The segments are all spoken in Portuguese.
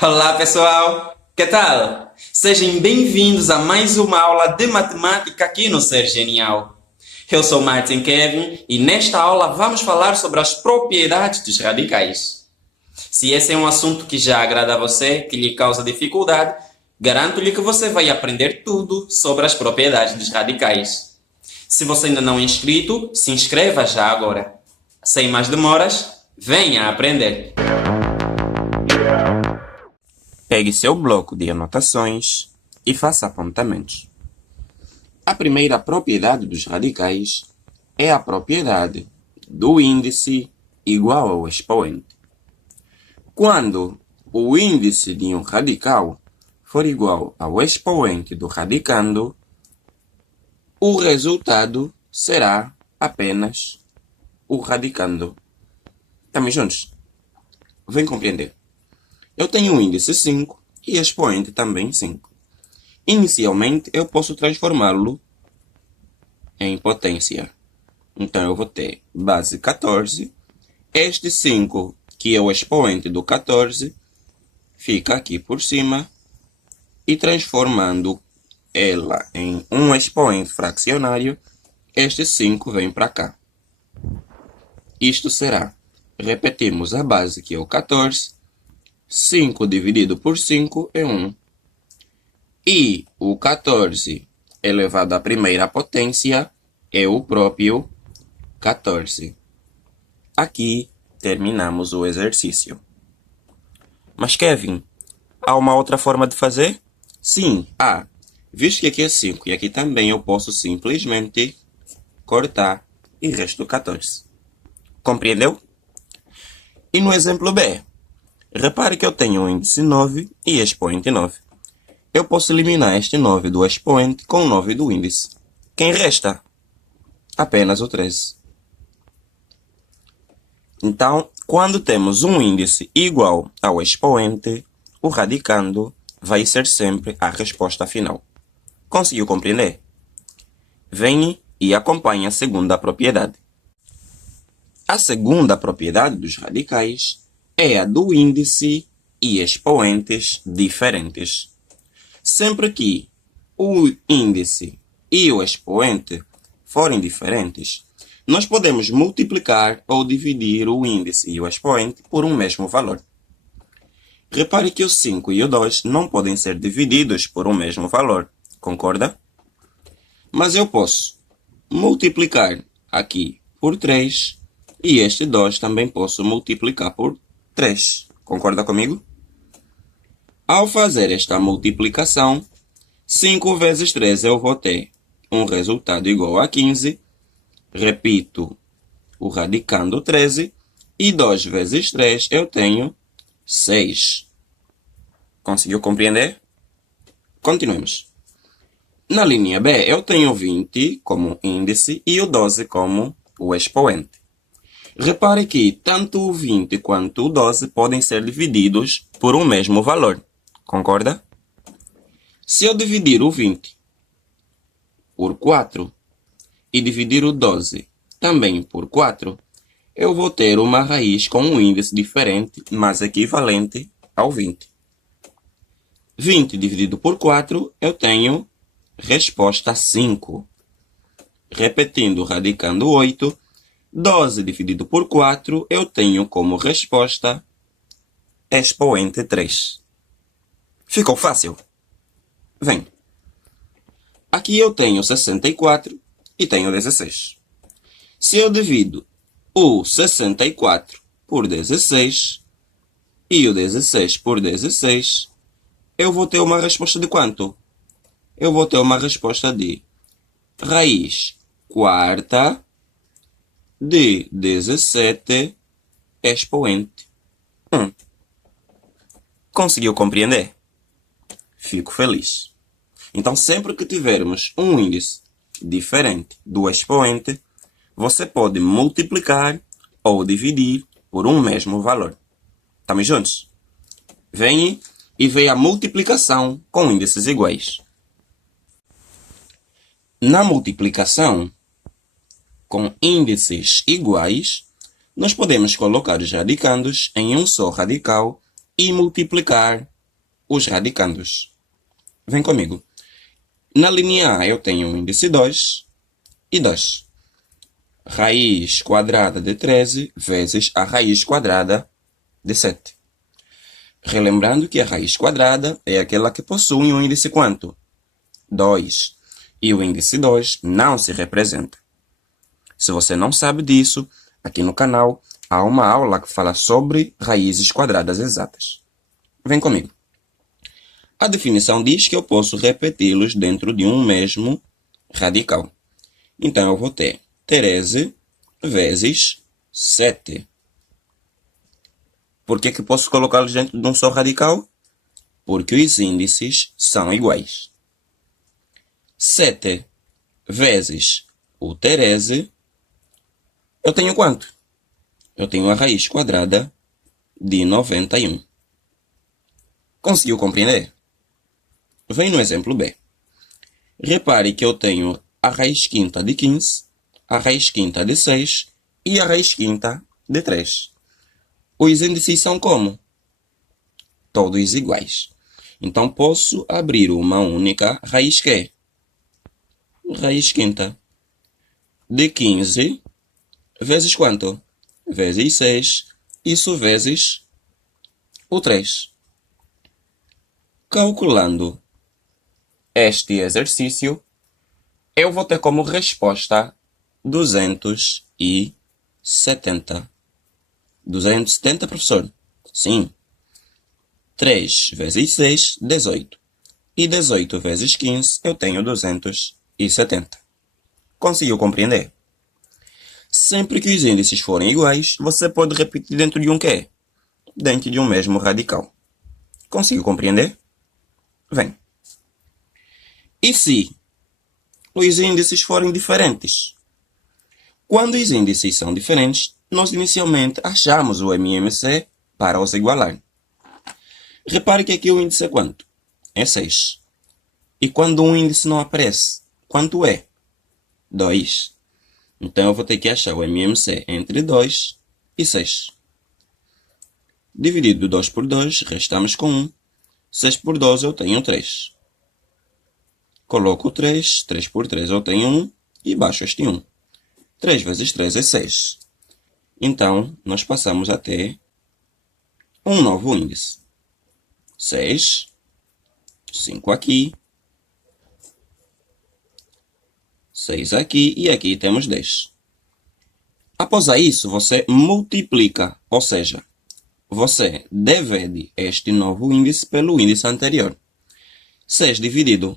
Olá, pessoal! Que tal? Sejam bem-vindos a mais uma aula de matemática aqui no Ser Genial. Eu sou Martin Kevin e nesta aula vamos falar sobre as propriedades dos radicais. Se esse é um assunto que já agrada a você, que lhe causa dificuldade, garanto-lhe que você vai aprender tudo sobre as propriedades dos radicais. Se você ainda não é inscrito, se inscreva já agora. Sem mais demoras, venha aprender! Pegue seu bloco de anotações e faça apontamentos. A primeira propriedade dos radicais é a propriedade do índice igual ao expoente. Quando o índice de um radical for igual ao expoente do radicando, o resultado será apenas o radicando. Estamos juntos? Vem compreender. Eu tenho um índice 5 e expoente também 5. Inicialmente, eu posso transformá-lo em potência. Então, eu vou ter base 14. Este 5, que é o expoente do 14, fica aqui por cima. E transformando ela em um expoente fracionário, este 5 vem para cá. Isto será, repetimos a base, que é o 14. 5 dividido por 5 é 1. E o 14 elevado à primeira potência é o próprio 14. Aqui terminamos o exercício. Mas Kevin, há uma outra forma de fazer? Sim, há. Visto que aqui é 5 e aqui também eu posso simplesmente cortar e resto 14. Compreendeu? E no exemplo B? Repare que eu tenho o índice 9 e expoente 9. Eu posso eliminar este 9 do expoente com o 9 do índice. Quem resta? Apenas o 13. Então, quando temos um índice igual ao expoente, o radicando vai ser sempre a resposta final. Conseguiu compreender? Venha e acompanhe a segunda propriedade. A segunda propriedade dos radicais é a do índice e expoentes diferentes. Sempre que o índice e o expoente forem diferentes, nós podemos multiplicar ou dividir o índice e o expoente por um mesmo valor. Repare que o 5 e o 2 não podem ser divididos por um mesmo valor, concorda? Mas eu posso multiplicar aqui por 3 e este 2 também posso multiplicar por 3. Concorda comigo? Ao fazer esta multiplicação, 5 vezes 3 eu vou ter um resultado igual a 15. Repito o radicando 13. E 2 vezes 3 eu tenho 6. Conseguiu compreender? Continuemos. Na linha B eu tenho 20 como índice e o 12 como o expoente. Repare que tanto o 20 quanto o 12 podem ser divididos por um mesmo valor. Concorda? Se eu dividir o 20 por 4 e dividir o 12 também por 4, eu vou ter uma raiz com um índice diferente, mas equivalente ao 20. 20 dividido por 4, eu tenho resposta 5. Repetindo, radicando 8, 12 dividido por 4, eu tenho como resposta expoente 3. Ficou fácil? Vem. Aqui eu tenho 64 e tenho 16. Se eu divido o 64 por 16 e o 16 por 16, eu vou ter uma resposta de quanto? Eu vou ter uma resposta de raiz quarta de 17 expoente 1. Conseguiu compreender? Fico feliz. Então, sempre que tivermos um índice diferente do expoente, você pode multiplicar ou dividir por um mesmo valor. Estamos juntos? Venha e veja a multiplicação com índices iguais. Na multiplicação com índices iguais, nós podemos colocar os radicandos em um só radical e multiplicar os radicandos. Vem comigo. Na linha A eu tenho o índice 2 e 2. Raiz quadrada de 13 vezes a raiz quadrada de 7. Relembrando que a raiz quadrada é aquela que possui um índice quanto? 2. E o índice 2 não se representa. Se você não sabe disso, aqui no canal há uma aula que fala sobre raízes quadradas exatas. Vem comigo. A definição diz que eu posso repeti-los dentro de um mesmo radical. Então, eu vou ter 13 vezes 7. Por que posso colocá-los dentro de um só radical? Porque os índices são iguais. 7 vezes o 13, eu tenho quanto? Eu tenho a raiz quadrada de 91. Conseguiu compreender? Vem no exemplo B. Repare que eu tenho a raiz quinta de 15, a raiz quinta de 6 e a raiz quinta de 3. Os índices são como? Todos iguais. Então, posso abrir uma única raiz que é raiz quinta de 15 vezes quanto? Vezes 6. Isso vezes o 3. Calculando este exercício, eu vou ter como resposta 270. 270, professor? Sim. 3 vezes 6, 18. E 18 vezes 15, eu tenho 270. Conseguiu compreender? Sempre que os índices forem iguais, você pode repetir dentro de um quê? Dentro de um mesmo radical. Conseguiu compreender? Vem. E se os índices forem diferentes? Quando os índices são diferentes, nós inicialmente achamos o MMC para os igualar. Repare que aqui o índice é quanto? É 6. E quando um índice não aparece, quanto é? 2. Então eu vou ter que achar o MMC entre 2 e 6. Dividido 2 por 2, restamos com 1. 6 por 12 eu tenho 3. Coloco 3, 3 por 3 eu tenho 1 e baixo este 1. 3 vezes 3 é 6. Então, nós passamos a ter um novo índice. 6, 5 aqui, 6 aqui e aqui temos 10. Após isso, você multiplica, ou seja, você divide este novo índice pelo índice anterior. 6 dividido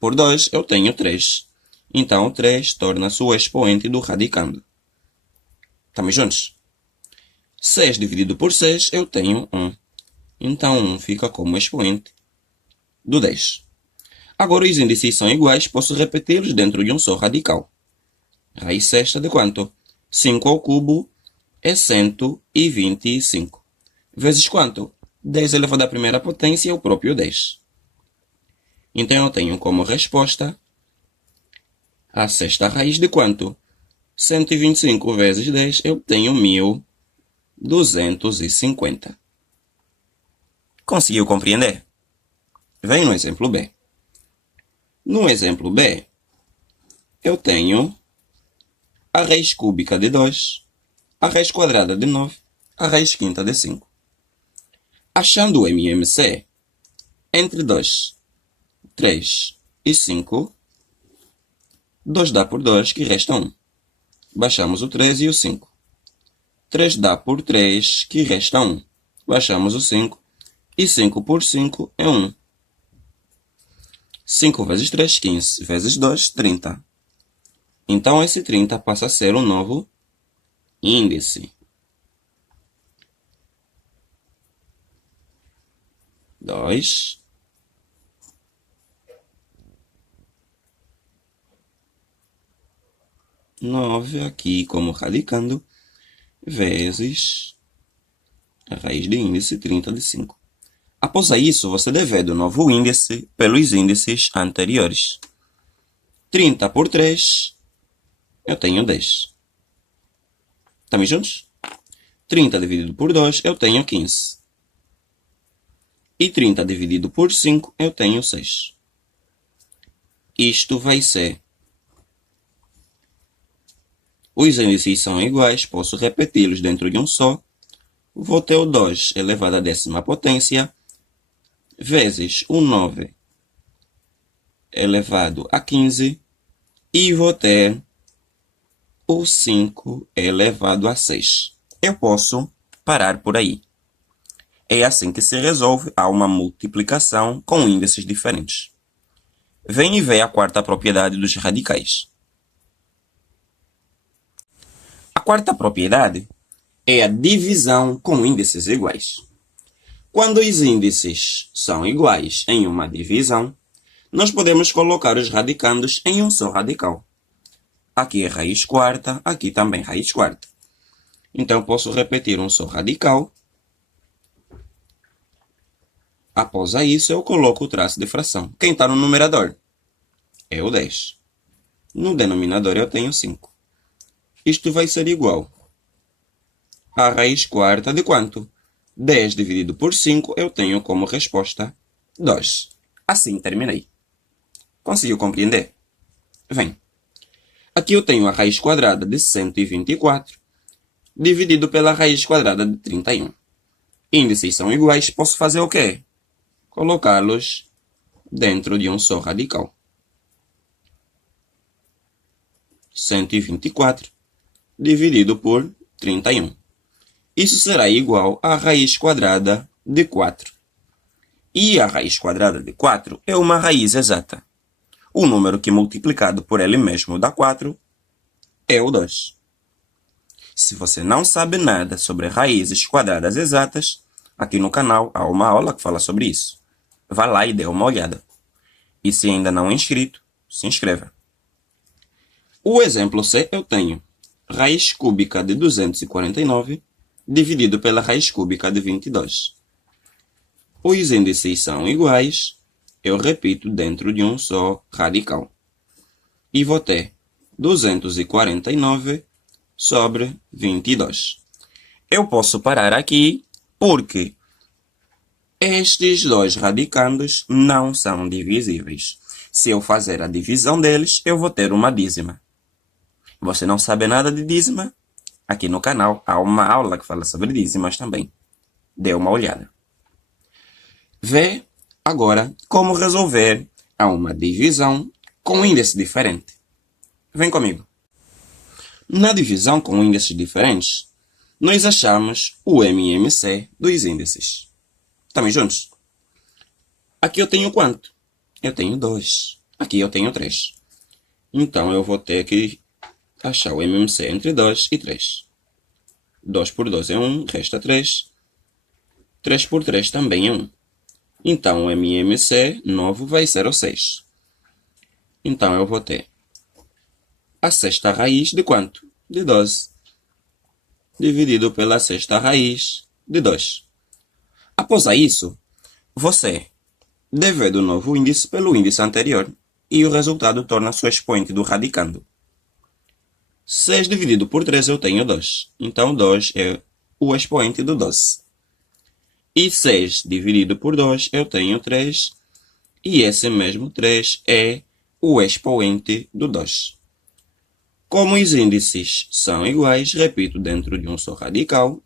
por 2, eu tenho 3. Então, 3 torna-se o expoente do radicando. Estamos juntos? 6 dividido por 6, eu tenho 1. Então, 1 fica como expoente do 10. Agora, os índices são iguais, posso repeti-los dentro de um só radical. Raiz sexta de quanto? 5 ao cubo é 125. Vezes quanto? 10 elevado à primeira potência é o próprio 10. Então, eu tenho como resposta a sexta raiz de quanto? 125 vezes 10, eu tenho 1250. Conseguiu compreender? Vem no exemplo B. No exemplo B, eu tenho a raiz cúbica de 2, a raiz quadrada de 9, a raiz quinta de 5. Achando o MMC, entre 2, 3 e 5, 2 dá por 2, que resta 1. Baixamos o 3 e o 5. 3 dá por 3, que resta 1. Baixamos o 5. E 5 por 5 é 1. 5 vezes 3, 15. Vezes 2, 30. Então, esse 30 passa a ser um novo índice. 2. 9 aqui como radicando, vezes a raiz de índice 30 de 5. Após isso, você divide o novo índice pelos índices anteriores. 30 por 3, eu tenho 10. Estamos juntos? 30 dividido por 2, eu tenho 15. E 30 dividido por 5, eu tenho 6. Isto vai ser... Os índices são iguais, posso repeti-los dentro de um só. Vou ter o 2 elevado à 10ª potência, vezes o 9 elevado a 15, e vou ter o 5 elevado a 6. Eu posso parar por aí. É assim que se resolve a uma multiplicação com índices diferentes. Vem e vê a quarta propriedade dos radicais. A quarta propriedade é a divisão com índices iguais. Quando os índices são iguais em uma divisão, nós podemos colocar os radicandos em um só radical. Aqui é raiz quarta, aqui também raiz quarta. Então, posso repetir um só radical. Após isso, eu coloco o traço de fração. Quem está no numerador? É o 10. No denominador, eu tenho 5. Isto vai ser igual a raiz quarta de quanto? 10 dividido por 5, eu tenho como resposta 2. Assim terminei. Conseguiu compreender? Vem. Aqui eu tenho a raiz quadrada de 124, dividido pela raiz quadrada de 31. Índices são iguais, posso fazer o quê? Colocá-los dentro de um só radical. 124 dividido por 31. Isso será igual à raiz quadrada de 4. E a raiz quadrada de 4 é uma raiz exata. O número que multiplicado por ele mesmo dá 4 é o 2. Se você não sabe nada sobre raízes quadradas exatas, aqui no canal há uma aula que fala sobre isso. Vá lá e dê uma olhada. E se ainda não é inscrito, se inscreva. O exemplo C eu tenho raiz cúbica de 249 dividido pela raiz cúbica de 22. Os índices são iguais, eu repito dentro de um só radical. E vou ter 249 sobre 22. Eu posso parar aqui porque estes dois radicandos não são divisíveis. Se eu fazer a divisão deles, eu vou ter uma dízima. Você não sabe nada de dízima? Aqui no canal há uma aula que fala sobre dízimas também. Dê uma olhada. Vê agora como resolver a uma divisão com índice diferente. Vem comigo. Na divisão com índices diferentes, nós achamos o MMC dos índices. Estamos juntos? Aqui eu tenho quanto? Eu tenho 2. Aqui eu tenho 3. Então, eu vou ter que achar o MMC entre 2 e 3. 2 por 2 é 1, resta 3. 3 por 3 também é 1. Então, o MMC novo vai ser o 6. Então, eu vou ter a sexta raiz de quanto? De 12. Dividido pela sexta raiz de 2. Após isso, você dividir o novo índice pelo índice anterior e o resultado torna-se o expoente do radicando. 6 dividido por 3 eu tenho 2. Então, 2 é o expoente do 12. E 6 dividido por 2 eu tenho 3. E esse mesmo 3 é o expoente do 2. Como os índices são iguais, repito dentro de um só radical.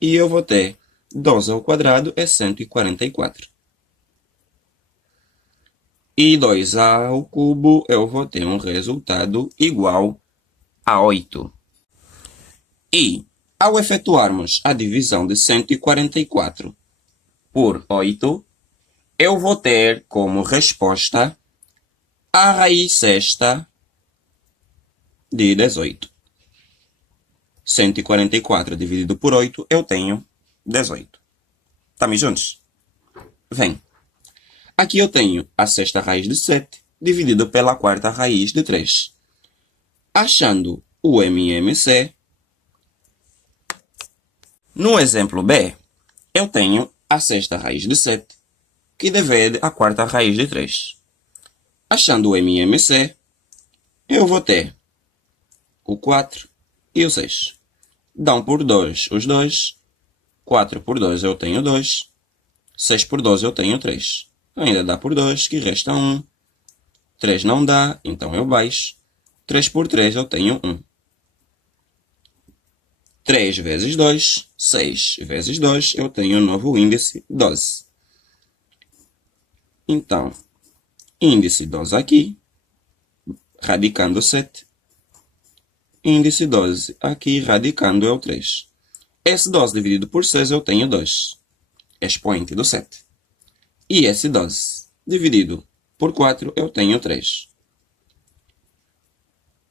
E eu vou ter 12 ao quadrado é 144. E 2 ao cubo eu vou ter um resultado igual a 8. E, ao efetuarmos a divisão de 144 por 8, eu vou ter como resposta a raiz sexta de 18. 144 dividido por 8, eu tenho 18. Estamos juntos? Vem. Aqui eu tenho a sexta raiz de 7, dividido pela quarta raiz de 3. Achando o MMC, no exemplo B, eu tenho a sexta raiz de 7, que divide a quarta raiz de 3. Achando o MMC, eu vou ter o 4 e o 6. Dão por 2 os dois. 4 por 2 eu tenho 2. 6 por 12 eu tenho 3. Ainda dá por 2, que resta 1. 3 não dá, então eu baixo. 3 por 3 eu tenho 1. 3 vezes 2, 6 vezes 2, eu tenho um novo índice 12. Então, índice 12 aqui, radicando 7. Índice 12 aqui, radicando é o 3. Esse 12 dividido por 6 eu tenho 2. Expoente do 7. E esse 12 dividido por 4 eu tenho 3.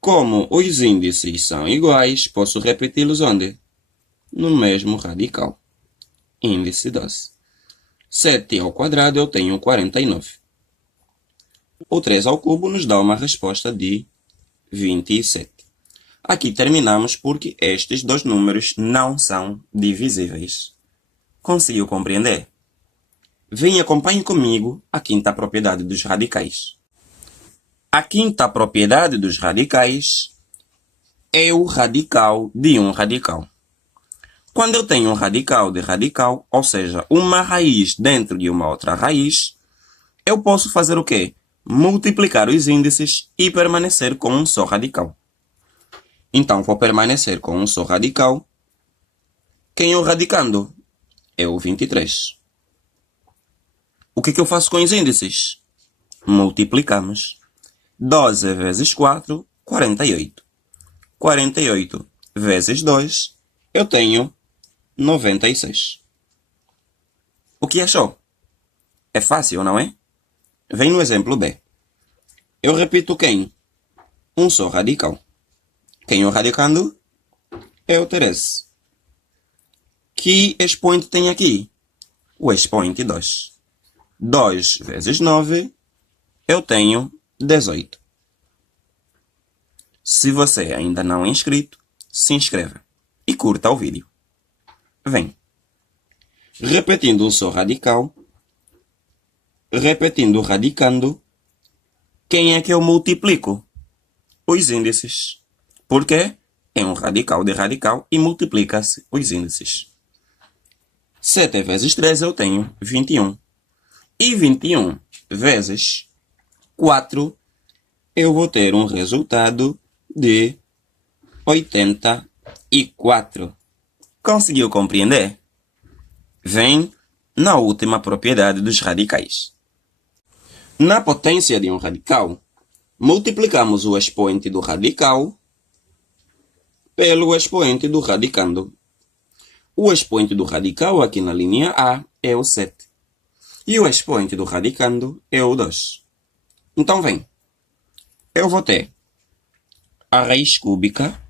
Como os índices são iguais, posso repeti-los onde? No mesmo radical. Índice 12. 7 ao quadrado eu tenho 49. O 3 ao cubo nos dá uma resposta de 27. Aqui terminamos porque estes dois números não são divisíveis. Conseguiu compreender? Vem e acompanhe comigo a quinta propriedade dos radicais. A quinta propriedade dos radicais é o radical de um radical. Quando eu tenho um radical de radical, ou seja, uma raiz dentro de uma outra raiz, eu posso fazer o quê? Multiplicar os índices e permanecer com um só radical. Então, vou permanecer com um só radical. Quem é o radicando? É o 23. O que eu faço com os índices? Multiplicamos. 12 vezes 4, 48. 48 vezes 2, eu tenho 96. O que achou? É fácil, não é? Vem no exemplo B. Eu repito quem? Um só radical. Quem é o radicando? É o 13. Que expoente tem aqui? O expoente 2. 2 vezes 9, eu tenho 18. Se você ainda não é inscrito, se inscreva e curta o vídeo. Vem. Repetindo um só radical, repetindo radicando, quem é que eu multiplico? Os índices. Por quê? É um radical de radical e multiplica-se os índices. 7 vezes 3 eu tenho 21. E 21 vezes 4, eu vou ter um resultado de 84. Conseguiu compreender? Vem na última propriedade dos radicais. Na potência de um radical, multiplicamos o expoente do radical pelo expoente do radicando. O expoente do radical aqui na linha A é o 7. E o expoente do radicando é o 2. Então vem. Eu vou ter a raiz cúbica.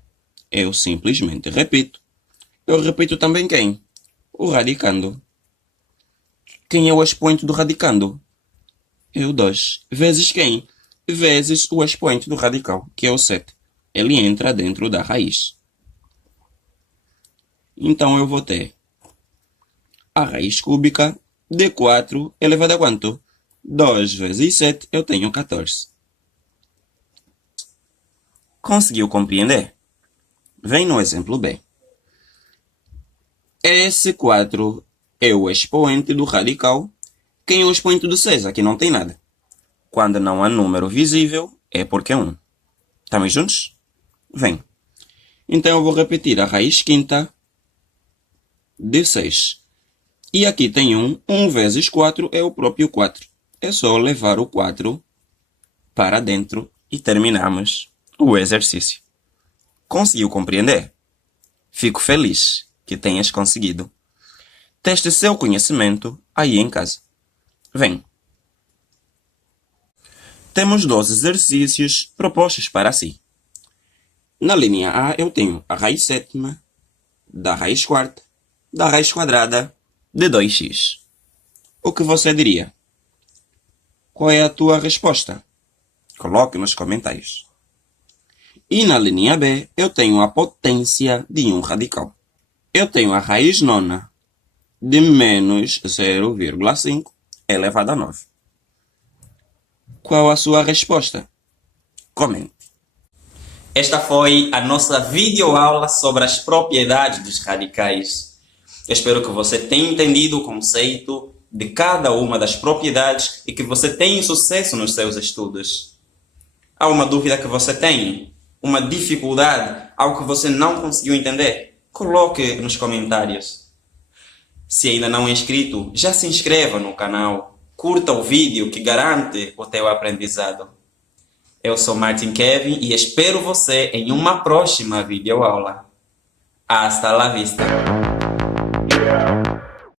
Eu simplesmente repito. Eu repito também quem? O radicando. Quem é o expoente do radicando? É o 2. Vezes quem? Vezes o expoente do radical, que é o 7. Ele entra dentro da raiz. Então eu vou ter a raiz cúbica de 4 elevado a quanto? 2 vezes 7, eu tenho 14. Conseguiu compreender? Vem no exemplo B. Esse 4 é o expoente do radical. Quem é o expoente do 6? Aqui não tem nada. Quando não há número visível, é porque é 1. Estamos juntos? Vem. Então eu vou repetir a raiz quinta de 6. E aqui tem 1. 1 vezes 4 é o próprio 4. É só levar o 4 para dentro e terminamos o exercício. Conseguiu compreender? Fico feliz que tenhas conseguido. Teste seu conhecimento aí em casa. Vem. Temos 12 exercícios propostos para si. Na linha A eu tenho a raiz sétima, da raiz quarta, da raiz quadrada de 2x. O que você diria? Qual é a tua resposta? Coloque nos comentários. E na linha B eu tenho a potência de um radical. Eu tenho a raiz nona de menos 0,5 elevado a 9. Qual a sua resposta? Comente. Esta foi a nossa videoaula sobre as propriedades dos radicais. Eu espero que você tenha entendido o conceito de cada uma das propriedades e que você tem sucesso nos seus estudos. Há uma dúvida que você tem? Uma dificuldade? Algo que você não conseguiu entender? Coloque nos comentários. Se ainda não é inscrito, já se inscreva no canal. Curta o vídeo que garante o teu aprendizado. Eu sou Martin Kevin e espero você em uma próxima videoaula. Hasta la vista!